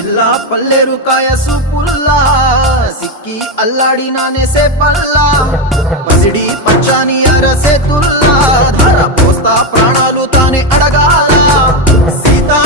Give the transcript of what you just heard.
పిల్ల పల్లెరు కాయ సూపుల్లా సిక్కి అల్లాడి నానేసే పల్లా పసిడి పచ్చాని అరసే తుల్లా ధర పోస్తా ప్రాణాలు తానే అడగాల సీతా